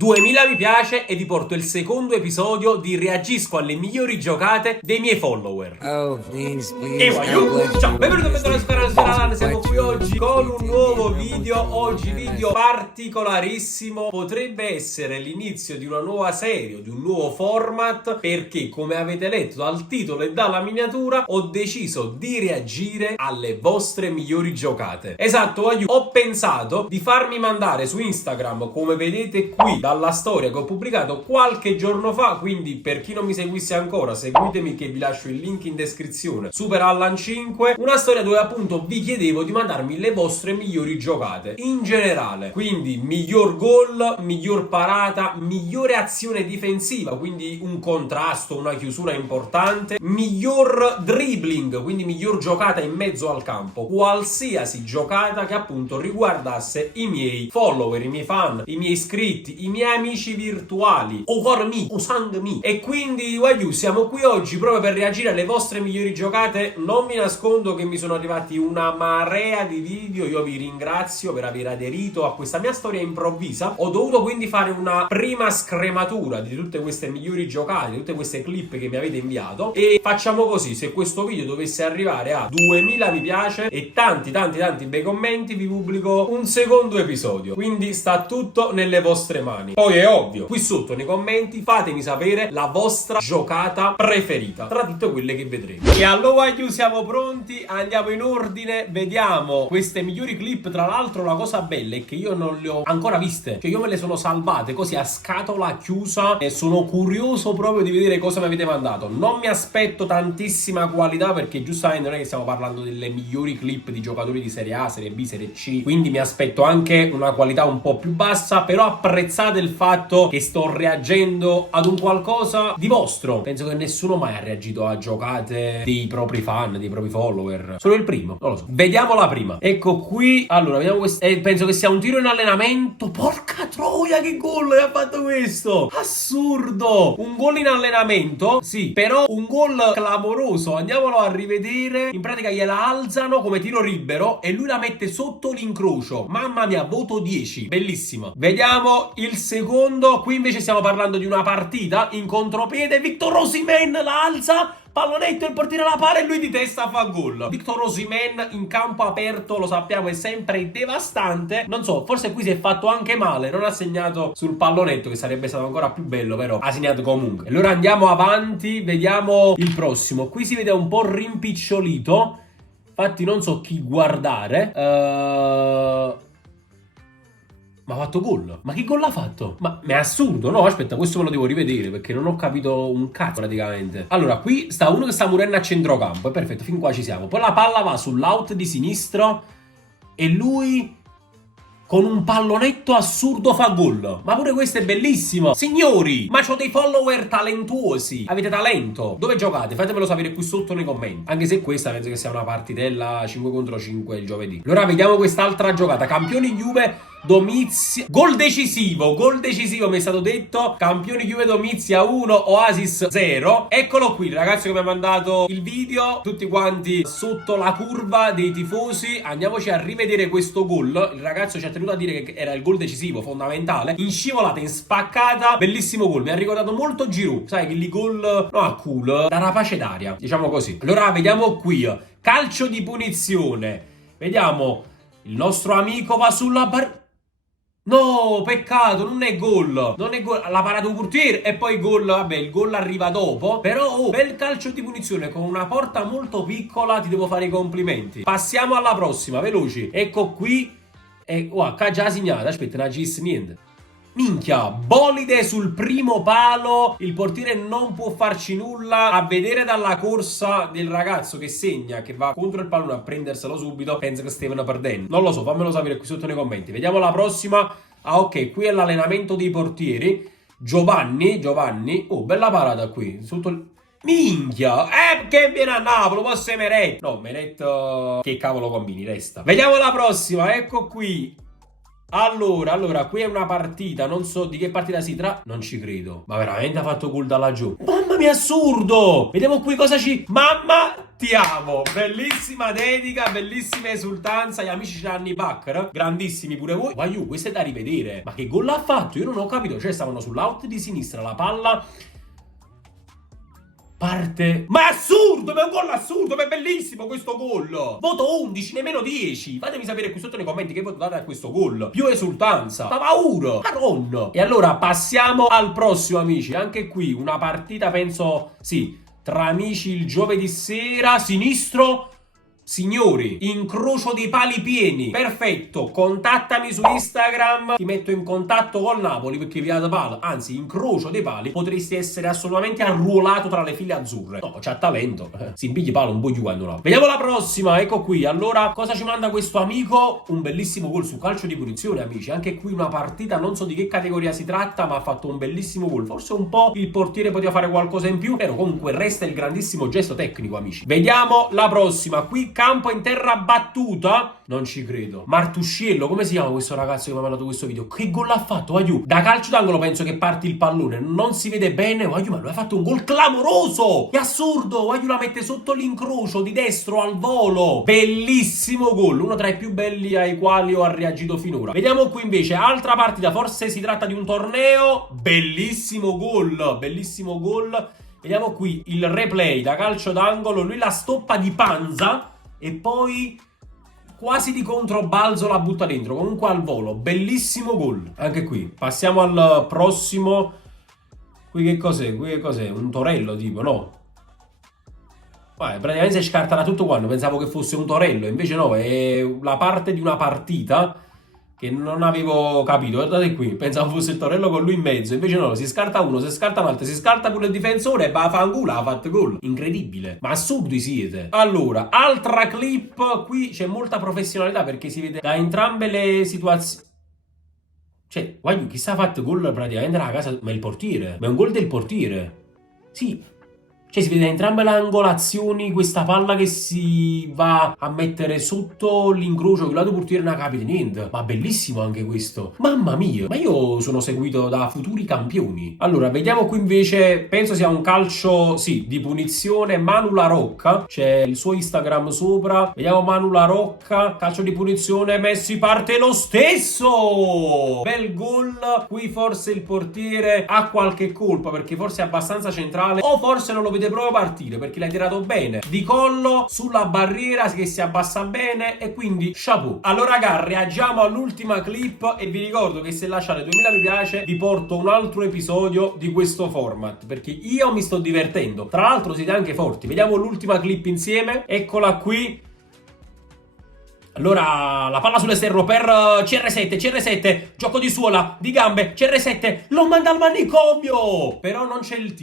2000 mi piace e vi porto il secondo episodio di Reagisco alle migliori giocate dei miei follower. Oh, please, E please. voglio. Ciao, benvenuti a Sfera, siamo qui oggi con un nuovo video. Oggi video particolarissimo. Potrebbe essere l'inizio di una nuova serie o di un nuovo format, perché come avete letto dal titolo e dalla miniatura ho deciso di reagire alle vostre migliori giocate. Esatto, ho pensato di farmi mandare su Instagram, come vedete qui dalla storia che ho pubblicato qualche giorno fa, quindi per chi non mi seguisse ancora seguitemi che vi lascio il link in descrizione, Super Allan 5, una storia dove appunto vi chiedevo di mandarmi le vostre migliori giocate in generale, quindi miglior gol, miglior parata, migliore azione difensiva, quindi un contrasto, una chiusura importante, miglior dribbling, quindi miglior giocata in mezzo al campo, qualsiasi giocata che appunto riguardasse i miei follower, i miei fan, i miei iscritti, i miei amici virtuali, o cor mi, o sang mi. E quindi voglio, siamo qui oggi proprio per reagire alle vostre migliori giocate. Non mi nascondo che mi sono arrivati una marea di video, io vi ringrazio per aver aderito a questa mia storia improvvisa. Ho dovuto quindi fare una prima scrematura di tutte queste migliori giocate, di tutte queste clip che mi avete inviato, e facciamo così: se questo video dovesse arrivare a 2000 mi piace e tanti bei commenti, vi pubblico un secondo episodio, quindi sta tutto nelle vostre mani. Poi è ovvio, qui sotto nei commenti fatemi sapere la vostra giocata preferita tra tutte quelle che vedremo. E allora siamo pronti, andiamo in ordine, vediamo queste migliori clip. Tra l'altro la cosa bella è che io non le ho ancora viste, cioè io me le sono salvate così a scatola chiusa e sono curioso proprio di vedere cosa mi avete mandato. Non mi aspetto tantissima qualità, perché giustamente non è che stiamo parlando delle migliori clip di giocatori di Serie A, Serie B, Serie C, quindi mi aspetto anche una qualità un po' più bassa, però apprezzate il fatto che sto reagendo ad un qualcosa di vostro. Penso che nessuno mai ha reagito a giocate dei propri fan, dei propri follower, solo il primo, non lo so. Vediamo la prima, ecco qui. Allora vediamo questo, penso che sia un tiro in allenamento. Porca troia, che gol ha fatto questo, assurdo, un gol in allenamento, sì, però un gol clamoroso. Andiamolo a rivedere. In pratica gliela alzano come tiro libero e lui la mette sotto l'incrocio. Mamma mia, voto 10, bellissimo. Vediamo il secondo. Qui invece stiamo parlando di una partita in contropiede. Victor Osimhen la alza, pallonetto, il portiere la para e lui di testa fa gol. Victor Osimhen in campo aperto, lo sappiamo, è sempre devastante. Non so, forse qui si è fatto anche male, non ha segnato sul pallonetto, che sarebbe stato ancora più bello, però ha segnato comunque. Allora andiamo avanti, vediamo il prossimo. Qui si vede un po' rimpicciolito, infatti non so chi guardare. Ma ha fatto gol? Ma che gol ha fatto? Ma è assurdo, no? Aspetta, questo me lo devo rivedere perché non ho capito un cazzo praticamente. Allora, qui sta uno che sta murendo a centrocampo, è perfetto, fin qua ci siamo. Poi la palla va sull'out di sinistro e lui con un pallonetto assurdo fa gol. Ma pure questo è bellissimo. Signori, ma c'ho dei follower talentuosi. Avete talento? Dove giocate? Fatemelo sapere qui sotto nei commenti. Anche se questa penso che sia una partitella 5 contro 5 il giovedì. Allora vediamo quest'altra giocata. Campioni Juve Domizia, gol decisivo mi è stato detto. Campioni Juve Domizia 1, Oasis 0. Eccolo qui il ragazzo che mi ha mandato il video, tutti quanti sotto la curva dei tifosi. Andiamoci a rivedere questo gol. Il ragazzo ci ha tenuto a dire che era il gol decisivo, fondamentale, in scivolata, in spaccata, bellissimo gol. Mi ha ricordato molto Giroud, sai, che lì gol, no, a cool, da rapace d'aria, diciamo così. Allora vediamo qui, calcio di punizione. Vediamo, il nostro amico va sulla no, peccato, non è gol. Non è gol, l'ha parato un portiere e poi gol, vabbè, il gol arriva dopo. Però, bel calcio di punizione con una porta molto piccola, ti devo fare i complimenti. Passiamo alla prossima, veloci. Ecco qui, qua già segnata, aspetta, non gis niente. Minchia, bolide sul primo palo, il portiere non può farci nulla. A vedere dalla corsa del ragazzo che segna, che va contro il pallone a prenderselo subito, penso che stiano perdendo. Non lo so, fammelo sapere qui sotto nei commenti. Vediamo la prossima. Ah, ok, qui è l'allenamento dei portieri. Giovanni, oh, bella parata qui, sotto il... Minchia, che viene a Napoli, forse Meret. No, Meret, che cavolo combini, resta. Vediamo la prossima, ecco qui. Allora, qui è una partita, non so di che partita si tratta. Non ci credo. Ma veramente ha fatto gol da laggiù. Mamma mia, assurdo! Vediamo qui cosa ci... Mamma, ti amo! Bellissima dedica, bellissima esultanza. Gli amici ce l'hanno i backer. Grandissimi pure voi. Guaiu, questo è da rivedere. Ma che gol ha fatto? Io non ho capito. Cioè, stavano sull'out di sinistra, la palla... parte. Ma è assurdo, ma è un gol assurdo, ma è bellissimo questo gol. Voto 11, nemmeno 10. Fatemi sapere qui sotto nei commenti che voto date a questo gol. Più esultanza, ma paura, Maron. E allora passiamo al prossimo, amici. Anche qui una partita, penso, sì, tra amici il giovedì sera, sinistro. Signori, incrocio dei pali pieni. Perfetto, contattami su Instagram. Ti metto in contatto col Napoli perché via da palo, anzi incrocio dei pali, potresti essere assolutamente arruolato tra le file azzurre. No, c'ha talento. Si impigli palo un po' giù quando là. Vediamo la prossima, ecco qui. Allora, cosa ci manda questo amico? Un bellissimo gol su calcio di punizione, amici. Anche qui una partita, non so di che categoria si tratta, ma ha fatto un bellissimo gol. Forse un po' il portiere poteva fare qualcosa in più, però comunque resta il grandissimo gesto tecnico, amici. Vediamo la prossima. Qui campo in terra battuta. Non ci credo. Martusciello, come si chiama questo ragazzo che mi ha mandato questo video? Che gol ha fatto? Aiù. Da calcio d'angolo penso che parti il pallone. Non si vede bene. Aiù, ma lui ha fatto un gol clamoroso. È assurdo. Aiù la mette sotto l'incrocio di destro al volo. Bellissimo gol. Uno tra i più belli ai quali ho reagito finora. Vediamo qui invece altra partita. Forse si tratta di un torneo. Bellissimo gol. Bellissimo gol. Vediamo qui il replay da calcio d'angolo. Lui la stoppa di panza e poi quasi di controbalzo la butta dentro. Comunque al volo. Bellissimo gol. Anche qui. Passiamo al prossimo. Qui che cos'è? Qui che cos'è? Un torello tipo, no? Praticamente si scarta da tutto quanto. Pensavo che fosse un torello. Invece no, è la parte di una partita che non avevo capito. Guardate qui, pensavo fosse il torello con lui in mezzo. Invece no, si scarta uno, si scarta un altro, si scarta pure il difensore e va a fanculo, ha fatto gol. Incredibile. Ma assurdi siete. Allora, altra clip. Qui c'è molta professionalità perché si vede da entrambe le situazioni. Cioè, guarda, chi sta fatto gol praticamente alla casa. Ma è il portiere. Ma è un gol del portiere. Sì. Cioè si vede da entrambe le angolazioni questa palla che si va a mettere sotto l'incrocio che lato portiere non capita niente. Ma bellissimo anche questo. Mamma mia, ma io sono seguito da futuri campioni. Allora, vediamo qui invece, penso sia un calcio, sì, di punizione. Manu La Rocca, c'è il suo Instagram sopra. Vediamo Manu La Rocca, calcio di punizione, Messi parte lo stesso. Bel gol. Qui forse il portiere ha qualche colpa perché forse è abbastanza centrale o forse non lo vede proprio partire perché l'hai tirato bene di collo sulla barriera che si abbassa bene e quindi chapeau. Allora raga, reagiamo all'ultima clip e vi ricordo che se lasciate 2000 mi piace vi porto un altro episodio di questo format perché io mi sto divertendo. Tra l'altro siete anche forti. Vediamo l'ultima clip insieme. Eccola qui. Allora, la palla sull'esterno per CR7, gioco di suola, di gambe, CR7, lo manda al manicomio! Però non c'è il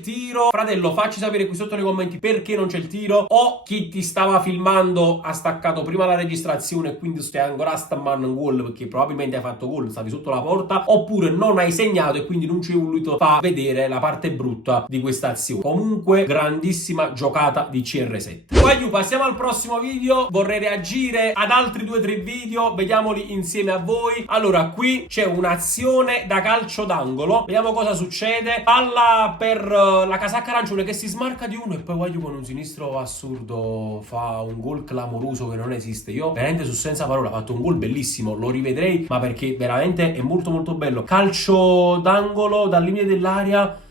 tiro, Fratello, facci sapere qui sotto nei commenti perché non c'è il tiro. O chi ti stava filmando ha staccato prima la registrazione e quindi stai ancora a stammando un gol perché probabilmente hai fatto gol, stavi sotto la porta. Oppure non hai segnato e quindi non ci hai voluto far vedere la parte brutta di questa azione. Comunque, grandissima giocata di CR7. Poi passiamo al prossimo video, vorrei reagire ad altri 2-3 video, vediamoli insieme a voi. Allora, qui c'è un'azione da calcio d'angolo, vediamo cosa succede. Palla per la casacca arancione che si smarca di uno e poi Guagliù con un sinistro assurdo fa un gol clamoroso che non esiste. Io veramente su senza parole, ha fatto un gol bellissimo, lo rivedrei, ma perché veramente è molto molto bello. Calcio d'angolo dal limite dell'area,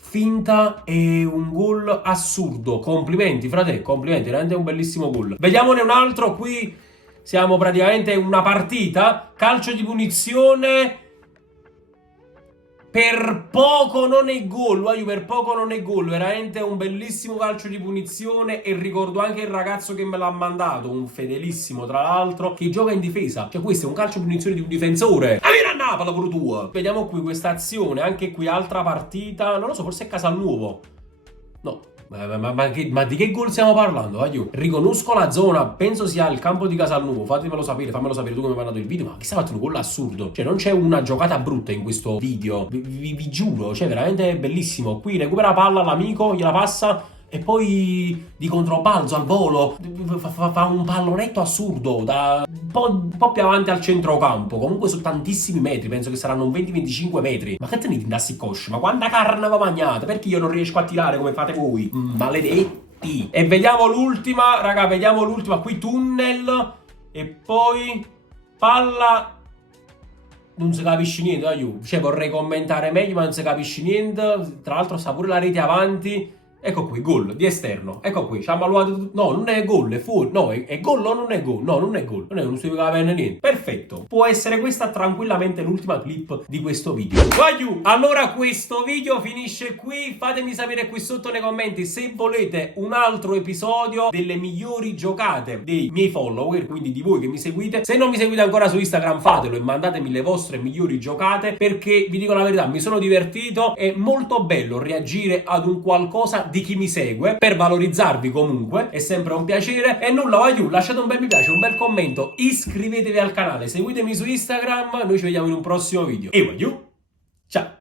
finta e un gol assurdo. Complimenti, frate, complimenti, veramente un bellissimo gol. Vediamone un altro. Qui siamo praticamente in una partita, calcio di punizione. Per poco non è gol, per poco non è gol, veramente un bellissimo calcio di punizione. E ricordo anche il ragazzo che me l'ha mandato, un fedelissimo tra l'altro, che gioca in difesa. Cioè questo è un calcio di punizione di un difensore. A viene a Napoli pure tua. Vediamo qui questa azione, anche qui altra partita, non lo so, forse è Casalnuovo. No. Ma di che gol stiamo parlando? Aiuto. Riconosco la zona, penso sia il campo di Casalnuovo. Fammelo sapere tu che mi hai mandato il video. Ma che sta facendo un gol assurdo? Cioè non c'è una giocata brutta in questo video, vi giuro. Cioè veramente bellissimo. Qui recupera palla l'amico, gliela passa, e poi di controbalzo al volo fa un pallonetto assurdo da un po' più avanti al centrocampo, comunque su tantissimi metri, penso che saranno un 20-25 metri. Ma che te ne indassi cosci? Ma quanta carne va mangiata? Perché io non riesco a tirare come fate voi? Maledetti. E vediamo l'ultima, raga, vediamo l'ultima, qui tunnel e poi palla. Non si capisce niente, aiuto. Cioè vorrei commentare meglio, ma non si capisce niente. Tra l'altro sta pure la rete avanti. Ecco qui, gol di esterno. Ecco qui, ci ha maluato. No, non è gol, è fuori. No, è gol o non è gol? No, non è gol. Non si capisce niente. Perfetto. Può essere questa tranquillamente l'ultima clip di questo video. Vai. Allora questo video finisce qui. Fatemi sapere qui sotto nei commenti se volete un altro episodio delle migliori giocate dei miei follower, quindi di voi che mi seguite. Se non mi seguite ancora su Instagram, fatelo e mandatemi le vostre migliori giocate, perché vi dico la verità, mi sono divertito. È molto bello reagire ad un qualcosa di chi mi segue, per valorizzarvi comunque, è sempre un piacere. E nulla, vai, lasciate un bel mi piace, un bel commento, iscrivetevi al canale, seguitemi su Instagram, noi ci vediamo in un prossimo video. E vai, ciao!